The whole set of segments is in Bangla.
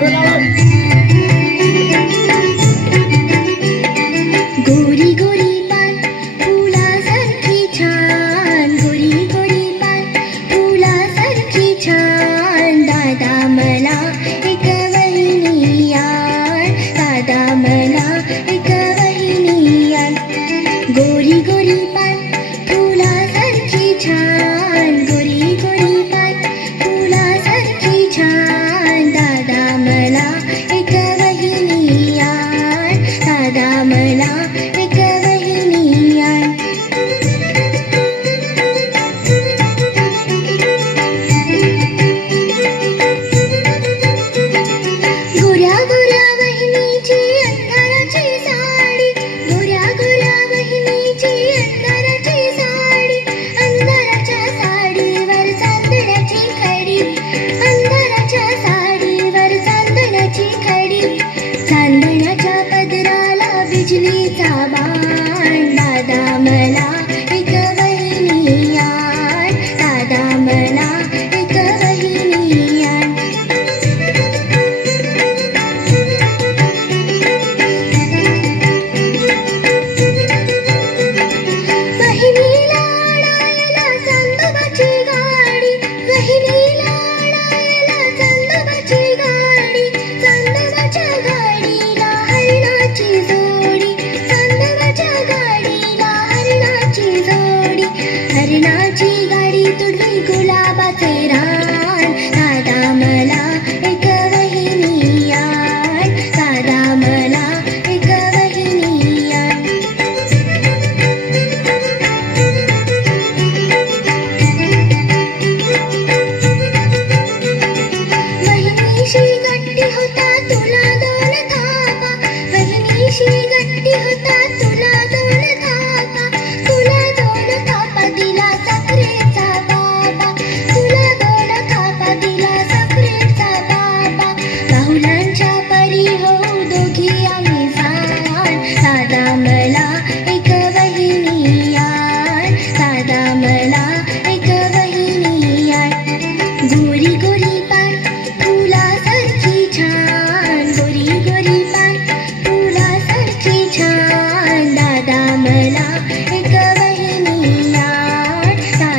Thank you. पदराला बिजलीचा बाण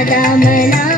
रमणा